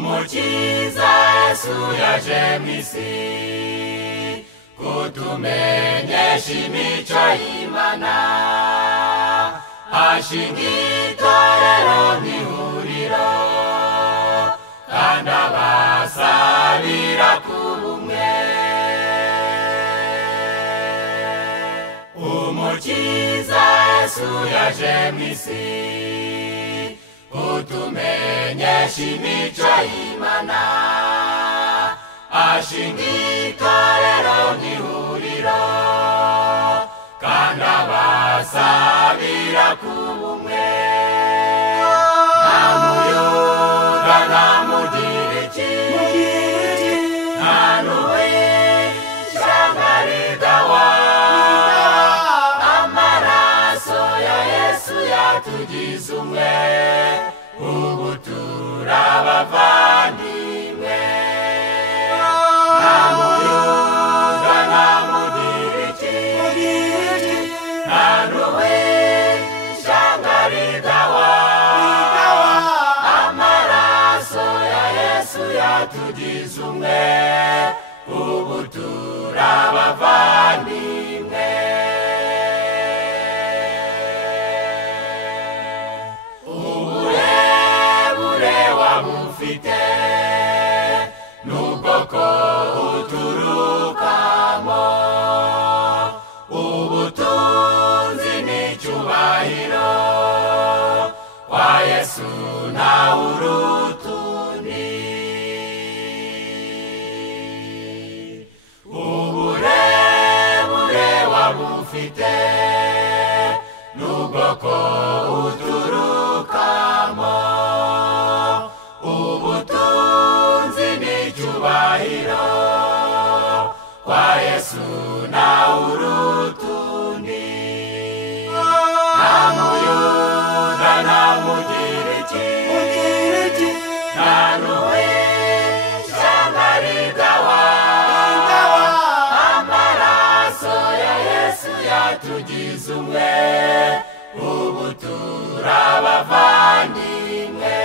Umukiza Yesu yaje mw'isi kutumenyesha imico y'Imana, ashinga itorero n'ihuriro kandi abasabira kubumwe. Umukiza Yesu yaje mw'isi kutumenyesha imico y'Imana, ashinga itorero n'ihuriro kandi abasabira kubumwe. Nta muyuda nta mugiriki, nta n'uw'ishyanga rigawa, amaraso ya Yesu yatugize umwe, ubu turabavandimwe. Nta muyuda nta mugiriki, nta n'uw'ishyanga rigawa, amaraso ya Yesu yatugize umwe, ubu turabavandimwe. Uburebure wabufite n'ubwoko uturukamo, ubutunzi n'icyubahiro kwa Yesu ntawe uruta undi. Uburebure wabufite n'ubwoko uturukamo, ubutunzi n'icyubahiro kwa Yesu ntawe uruta undi. Nta muyuda nta mugiriki, nta n'uw'ishyanga rigawa, amaraso ya Yesu yatugize umwe, ubu turabavandimwe.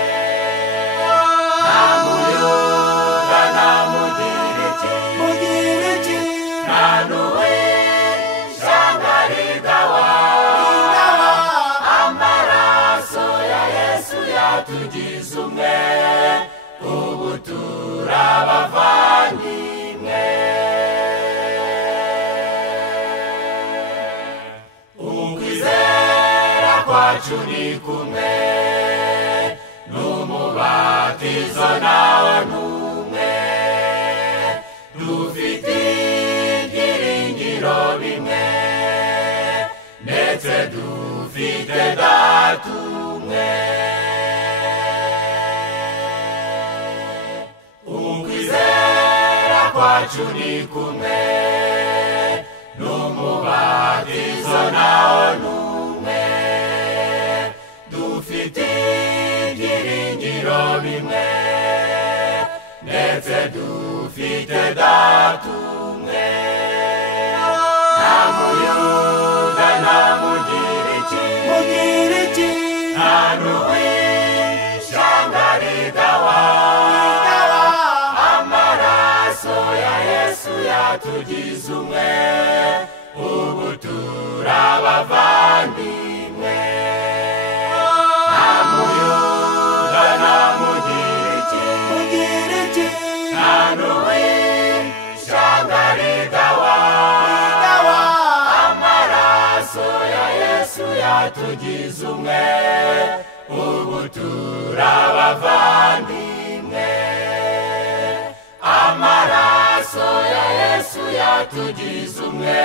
Nta muyuda nta mugiriki, nta n'uw'ishyanga rigawa, amaraso ya Yesu yatugize umwe, ubu turabavandimwe. Ukwizera kwacu ni kumwe, n'umubatizo nawo n'umwe, dufite ibyiringiro bimwe, ndetse dufite Data umwe. Ukwizera kwacu ni kumwe, n'umubatizo nawo n'umwe, dufite ibyiringiro bimwe, ndetse dufite Data umwe. Nta muyuda nta mugiriki, nta n'uw'ishyanga rigawa, amaraso ya Yesu yatugize umwe, ubu turabavandimwe. Nta muyuda nta mugiriki, nta n'uw'ishyanga rigawa, amaraso ya Yesu yatugize umwe, ubu turabavandimwe. Amaraso ya Yesu yatugize umwe.